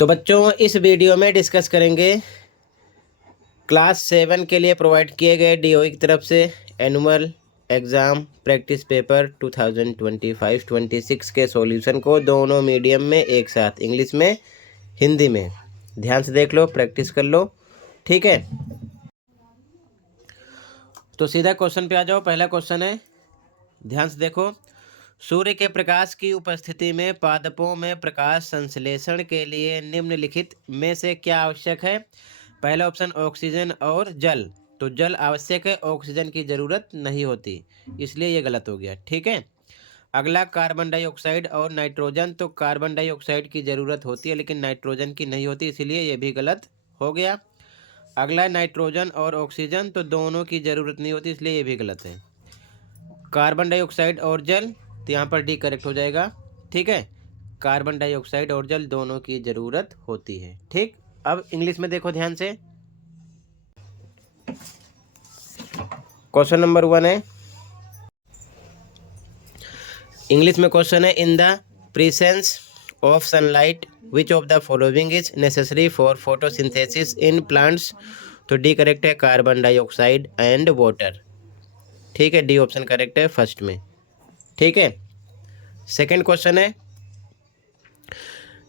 तो बच्चों इस वीडियो में डिस्कस करेंगे क्लास 7 के लिए प्रोवाइड किए गए डीओई की तरफ से एनुअल एग्ज़ाम प्रैक्टिस पेपर 2025-26 के सॉल्यूशन को दोनों मीडियम में एक साथ, इंग्लिश में हिंदी में। ध्यान से देख लो, प्रैक्टिस कर लो, ठीक है। तो सीधा क्वेश्चन पे आ जाओ। पहला क्वेश्चन है, ध्यान से देखो। सूर्य के प्रकाश की उपस्थिति में पादपों में प्रकाश संश्लेषण के लिए निम्नलिखित में से क्या आवश्यक है? पहला ऑप्शन ऑक्सीजन और जल। तो जल आवश्यक है, ऑक्सीजन की ज़रूरत नहीं होती, इसलिए ये गलत हो गया, ठीक है। अगला कार्बन डाइऑक्साइड और नाइट्रोजन। तो कार्बन डाइऑक्साइड की ज़रूरत होती है लेकिन नाइट्रोजन की नहीं होती, इसीलिए ये भी गलत हो गया। अगला नाइट्रोजन और ऑक्सीजन, तो दोनों की ज़रूरत नहीं होती, इसलिए ये भी गलत है। कार्बन डाइऑक्साइड और जल, तो यहाँ पर डी करेक्ट हो जाएगा, ठीक है। कार्बन डाइऑक्साइड और जल दोनों की ज़रूरत होती है, ठीक। अब इंग्लिश में देखो ध्यान से। क्वेश्चन नंबर 1 है, इंग्लिश में क्वेश्चन है, in the presence of sunlight which of the following is necessary for photosynthesis in plants. तो डी करेक्ट है, कार्बन डाइऑक्साइड एंड वाटर, ठीक है। डी ऑप्शन करेक्ट है फर्स्ट में, ठीक है। सेकंड क्वेश्चन है,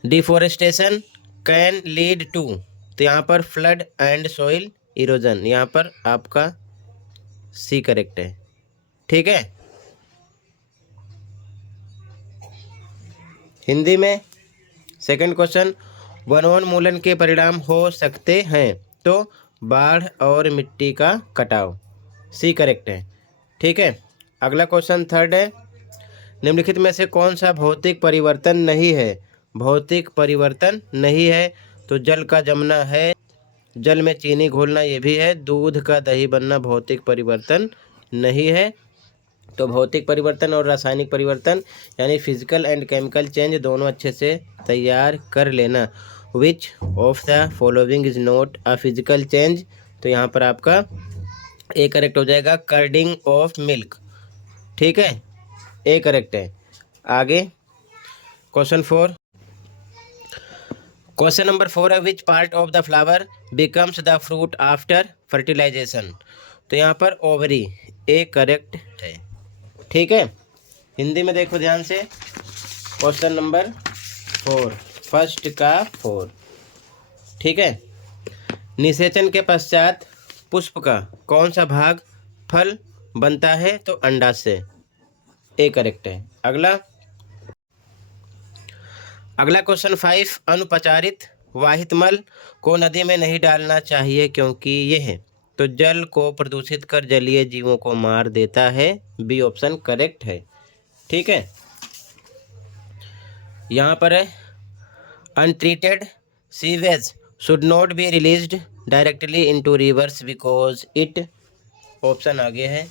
डिफोरेस्टेशन कैन लीड टू। तो यहाँ पर फ्लड एंड सॉइल इरोजन, यहाँ पर आपका सी करेक्ट है, ठीक है। हिंदी में सेकंड क्वेश्चन, वनोन्मूलन के परिणाम हो सकते हैं। तो बाढ़ और मिट्टी का कटाव, सी करेक्ट है, ठीक है। अगला क्वेश्चन थर्ड है, निम्नलिखित में से कौन सा भौतिक परिवर्तन नहीं है? भौतिक परिवर्तन नहीं है, तो जल का जमना है, जल में चीनी घोलना ये भी है, दूध का दही बनना भौतिक परिवर्तन नहीं है। तो भौतिक परिवर्तन और रासायनिक परिवर्तन यानी फिजिकल एंड केमिकल चेंज दोनों अच्छे से तैयार कर लेना। विच of the following is not a physical change. तो यहाँ पर आपका ए करेक्ट हो जाएगा, कर्डिंग ऑफ मिल्क, ठीक है, ए करेक्ट है। आगे क्वेश्चन 4, क्वेश्चन नंबर 4 है, which part of the flower becomes the fruit after fertilization. तो यहाँ पर ओवरी, ए करेक्ट है, ठीक है। हिंदी में देखो ध्यान से, क्वेश्चन नंबर 4 फर्स्ट का 4, ठीक है। निषेचन के पश्चात पुष्प का कौन सा भाग फल बनता है? तो अंडाशय से, ए करेक्ट है। अगला क्वेश्चन 5, अनुपचारित वाहित मल को नदी में नहीं डालना चाहिए क्योंकि ये है। तो जल को प्रदूषित कर जलीय जीवों को मार देता है, बी ऑप्शन करेक्ट है, ठीक है। यहाँ पर है, untreated sewage should not be released directly into reverse because it, option आगे है,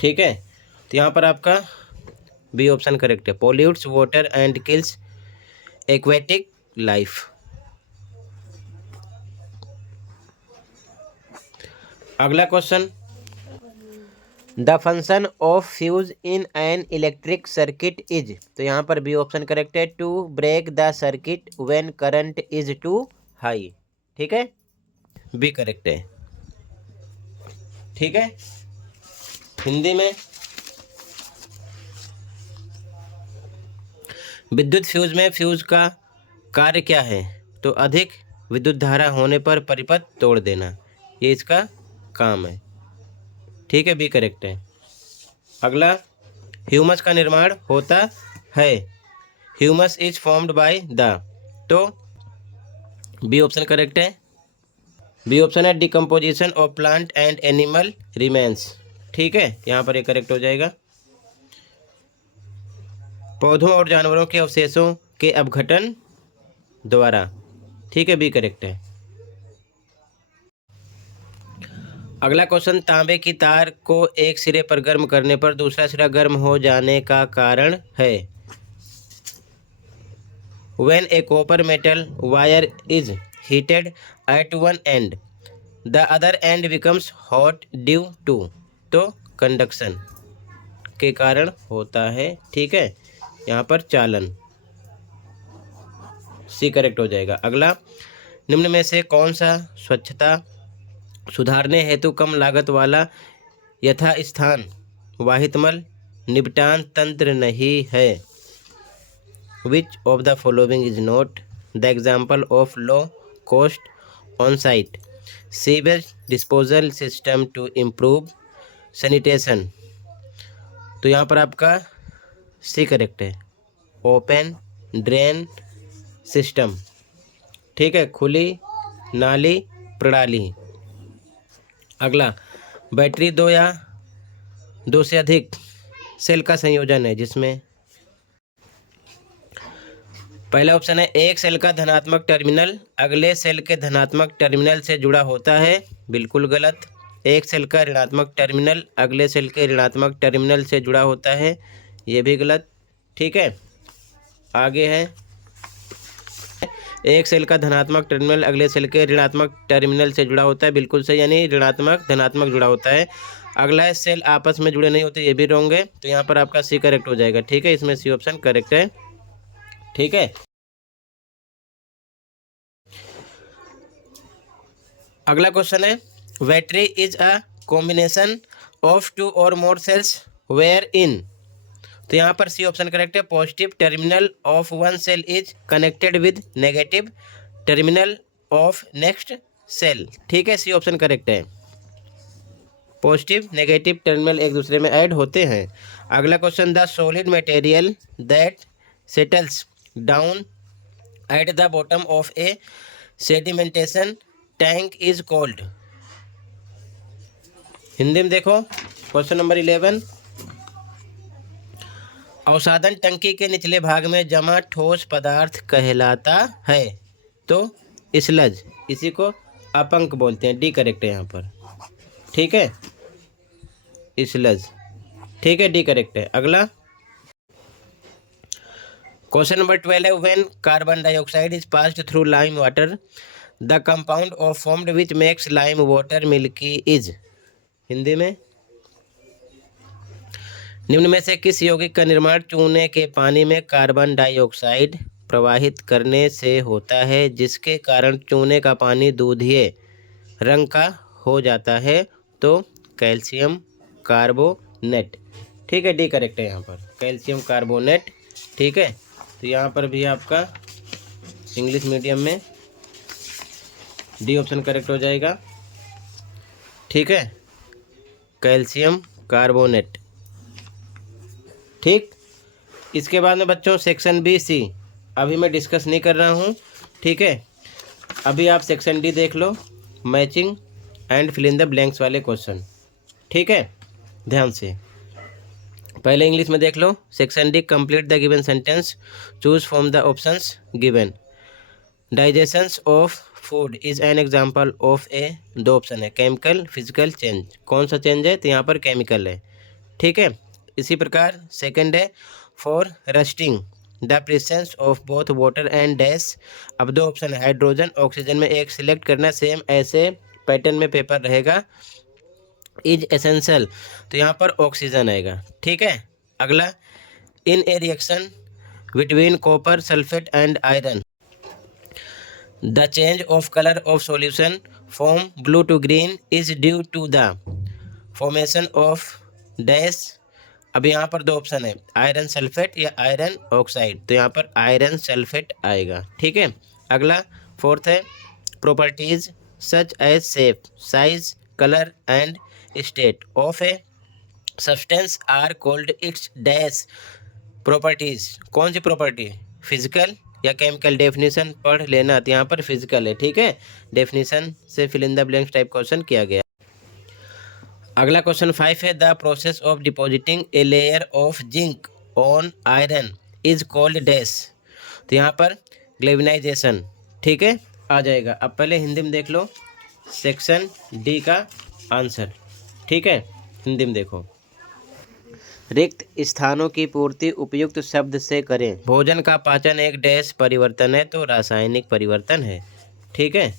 ठीक है। तो यहाँ पर आपका बी ऑप्शन करेक्ट है, pollutes water and kills aquatic life. अगला question, the function of fuse in an electric circuit is. तो यहाँ पर बी ऑप्शन करेक्ट है, to break the circuit when current is too high, ठीक है, B correct है, ठीक है। हिंदी में, विद्युत फ्यूज में फ्यूज का कार्य क्या है? तो अधिक विद्युत धारा होने पर परिपथ तोड़ देना, ये इसका काम है, ठीक है, बी करेक्ट है। अगला, ह्यूमस का निर्माण होता है, humus is formed by the. तो बी ऑप्शन करेक्ट है, बी ऑप्शन है, decomposition of plant and animal remains, ठीक है, यहाँ पर ये करेक्ट हो जाएगा। पौधों और जानवरों के अवशेषों के अपघटन द्वारा, ठीक है, बी करेक्ट है। अगला क्वेश्चन, तांबे की तार को एक सिरे पर गर्म करने पर दूसरा सिरा गर्म हो जाने का कारण है। When a copper metal wire is heated at one end, the other end becomes hot due to, तो कंडक्शन, के कारण होता है। ठीक है, यहाँ पर चालन, सी करेक्ट हो जाएगा। अगला, निम्न में से कौन सा स्वच्छता सुधारने हेतु कम लागत वाला यथास्थान वाहितमल निपटान तंत्र नहीं है? Which of the following is not the example of low cost on site sewage disposal system to improve sanitation? तो यहाँ पर आपका सी करेक्ट है, ओपन ड्रेन सिस्टम। ठीक है, खुली नाली प्रणाली। अगला, बैटरी दो या दो से अधिक सेल का संयोजन है जिसमें पहला ऑप्शन है एक सेल का धनात्मक टर्मिनल अगले सेल के धनात्मक टर्मिनल से जुड़ा होता है, बिल्कुल गलत। एक सेल का ऋणात्मक टर्मिनल अगले सेल के ऋणात्मक टर्मिनल से जुड़ा होता है, ये भी गलत। ठीक है, आगे है एक सेल का धनात्मक टर्मिनल अगले सेल के ऋणात्मक टर्मिनल से जुड़ा होता है, बिल्कुल सही, यानी ऋणात्मक धनात्मक जुड़ा होता है। अगला है सेल आपस में जुड़े नहीं होते, ये भी रॉन्ग है, तो यहाँ पर आपका सी करेक्ट हो जाएगा। ठीक है, इसमें सी ऑप्शन करेक्ट है। ठीक है, अगला क्वेश्चन है battery is a combination of two or more cells where in? तो यहाँ पर सी ऑप्शन करेक्ट है, positive terminal of one cell is connected with negative terminal of next cell. ठीक है, सी ऑप्शन करेक्ट है, positive negative terminal एक दूसरे में ऐड होते हैं। अगला question, the solid material that settles down at the bottom of a sedimentation tank is called? Hindi में देखो, क्वेश्चन नंबर 11, अवसादन टंकी के निचले भाग में जमा ठोस पदार्थ कहलाता है? तो स्लज, इसी को अपंक बोलते हैं, डी करेक्ट है यहाँ पर। ठीक है, स्लज। ठीक है, डी करेक्ट है। अगला क्वेश्चन नंबर 12 है when carbon dioxide is passed through lime water the compound of formed which makes lime water milky is? Hindi में, निम्न में से किस यौगिक का निर्माण चूने के पानी में कार्बन डाइऑक्साइड प्रवाहित करने से होता है जिसके कारण चूने का पानी दूधिये रंग का हो जाता है? तो कैल्शियम कार्बोनेट। ठीक है, डी करेक्ट है यहाँ पर, कैल्शियम कार्बोनेट। ठीक है, तो यहाँ पर भी आपका इंग्लिश मीडियम में डी ऑप्शन करेक्ट हो जाएगा। ठीक है, कैल्शियम कार्बोनेट। ठीक, इसके बाद में बच्चों सेक्शन बी सी अभी मैं डिस्कस नहीं कर रहा हूँ। ठीक है, अभी आप सेक्शन डी देख लो, matching and fill in the blanks वाले क्वेश्चन। ठीक है, ध्यान से पहले इंग्लिश में देख लो। Section D, complete the given sentence, choose from the options given. Digestions of food is an example of a, दो ऑप्शन है, केमिकल फिजिकल चेंज। कौन सा चेंज है? तो यहाँ पर केमिकल है। ठीक है, इसी प्रकार सेकंड है for rusting the presence of both water and dash. अब दो ऑप्शन है, हाइड्रोजन ऑक्सीजन में एक सिलेक्ट करना, सेम ऐसे पैटर्न में पेपर रहेगा। इज एसेंशियल, तो यहाँ पर ऑक्सीजन आएगा। ठीक है, अगला in a reaction between copper sulphate and iron the change of colour of solution from blue to green is due to the formation of dash. अब यहाँ पर दो ऑप्शन है, आयरन सल्फेट या आयरन ऑक्साइड, तो यहाँ पर आयरन सल्फेट आएगा। ठीक है, अगला फोर्थ है properties such as shape size colour and state of a substance are called its dash properties. कौन सी प्रॉपर्टी? फिजिकल या केमिकल? डेफिनेशन पढ़ लेना, तो यहाँ पर फिजिकल है। ठीक है, डेफिनेशन से fill in the blanks type question किया गया। अगला क्वेश्चन 5 है the process of depositing a layer of zinc on iron is called dash. तो यहाँ पर ग्लेविनाइजेशन। ठीक है, आ जाएगा। अब पहले हिंदी में देख लो सेक्शन डी का आंसर। ठीक है, हिंदी में देखो, रिक्त स्थानों की पूर्ति उपयुक्त शब्द से करें। भोजन का पाचन एक डैश परिवर्तन है, तो रासायनिक परिवर्तन है। ठीक है,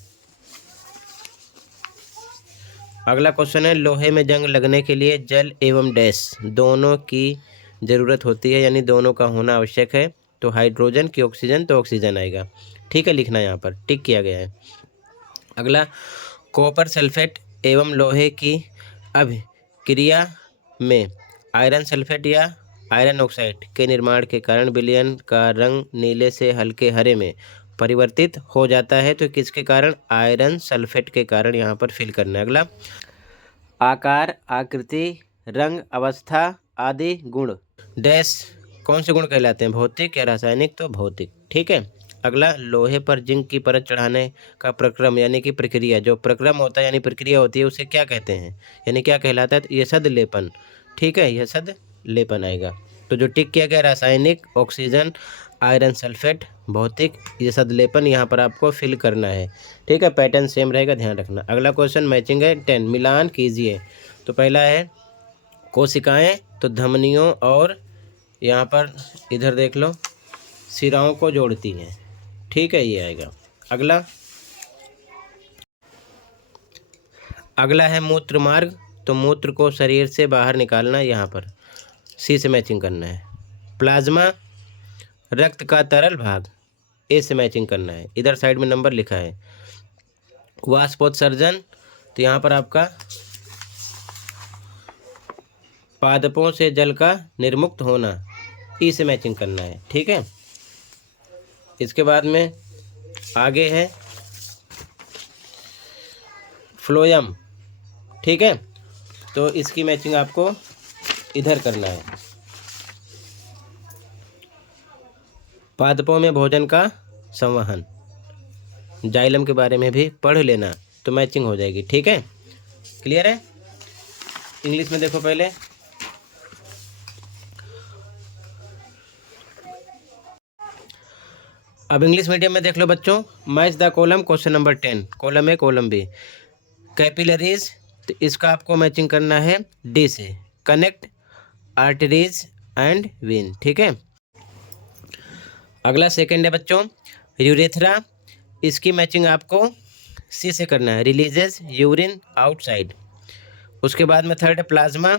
अगला क्वेश्चन है, लोहे में जंग लगने के लिए जल एवं डैश दोनों की ज़रूरत होती है, यानी दोनों का होना आवश्यक है। तो हाइड्रोजन की ऑक्सीजन, तो ऑक्सीजन आएगा। ठीक है, लिखना यहाँ पर टिक किया गया है। अगला, कॉपर सल्फेट एवं लोहे की अभिक्रिया में आयरन सल्फेट या आयरन ऑक्साइड के निर्माण के कारण विलयन का रंग नीले से हल्के हरे में परिवर्तित हो जाता है। तो किसके कारण? आयरन सल्फेट के कारण यहाँ पर फिल करना है। अगला, आकार, आकृति, रंग, अवस्था आदि गुण डैश कौन से गुण कहलाते हैं? भौतिक या रासायनिक? तो भौतिक। ठीक है। अगला, लोहे पर जिंक की परत चढ़ाने का प्रक्रम यानी कि प्रक्रिया, जो प्रक्रम होता है यानी प्रक्रिया होती है, उसे क्या कहते हैं, यानी क्या कहलाता है? तो यशद लेपन। ठीक है, यशद लेपन आएगा। तो जो टिक किया गया रासायनिक, ऑक्सीजन, आयरन सल्फेट, भौतिक, यशद लेपन यहाँ पर आपको फिल करना है। ठीक है, पैटर्न सेम रहेगा, ध्यान रखना। अगला क्वेश्चन मैचिंग है 10, मिलान कीजिए। तो पहला है कोशिकाएं, तो धमनियों और यहाँ पर इधर देख लो सिराओं को जोड़ती हैं। ठीक है, ये आएगा। अगला है मूत्र मार्ग, तो मूत्र को शरीर से बाहर निकालना, यहाँ पर सी से मैचिंग करना है। प्लाज्मा, रक्त का तरल भाग, ए से मैचिंग करना है, इधर साइड में नंबर लिखा है। वाष्पोत्सर्जन, तो यहाँ पर आपका पादपों से जल का निर्मुक्त होना, ई से मैचिंग करना है। ठीक है, इसके बाद में आगे है फ्लोयम। ठीक है, तो इसकी मैचिंग आपको इधर करना है। पादपों में भोजन का संवहन, जाइलम के बारे में भी पढ़ लेना, तो मैचिंग हो जाएगी। ठीक है, क्लियर है। इंग्लिश में देखो पहले, अब इंग्लिश मीडियम में देख लो बच्चों। Match the column, question number 10, column A column B. Capillaries, तो इसका आपको मैचिंग करना है डी से। Connect arteries and vein. ठीक है, अगला सेकंड है बच्चों यूरेथ्रा, इसकी मैचिंग आपको सी से करना है। Releases urine outside. उसके बाद में थर्ड है प्लाज्मा,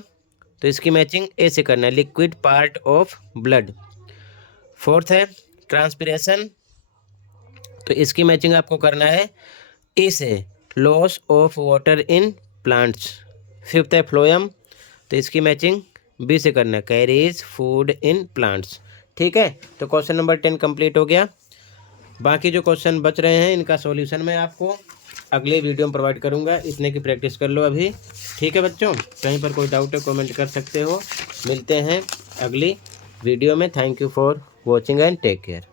तो इसकी मैचिंग ए से करना है। Liquid part of blood. Fourth है ट्रांसपिरेशन, तो इसकी मैचिंग आपको करना है ए से। Loss of water in plants. Fifth है फ्लोएम, तो इसकी मैचिंग बी से करना है। Carries food in plants. ठीक है, तो क्वेश्चन नंबर 10 कंप्लीट हो गया। बाकी जो क्वेश्चन बच रहे हैं इनका सॉल्यूशन मैं आपको अगले वीडियो में प्रोवाइड करूंगा, इतने की प्रैक्टिस कर लो अभी। ठीक है बच्चों, कहीं पर कोई डाउट है कमेंट कर सकते हो। मिलते हैं अगली वीडियो में। Thank you for watching and take care.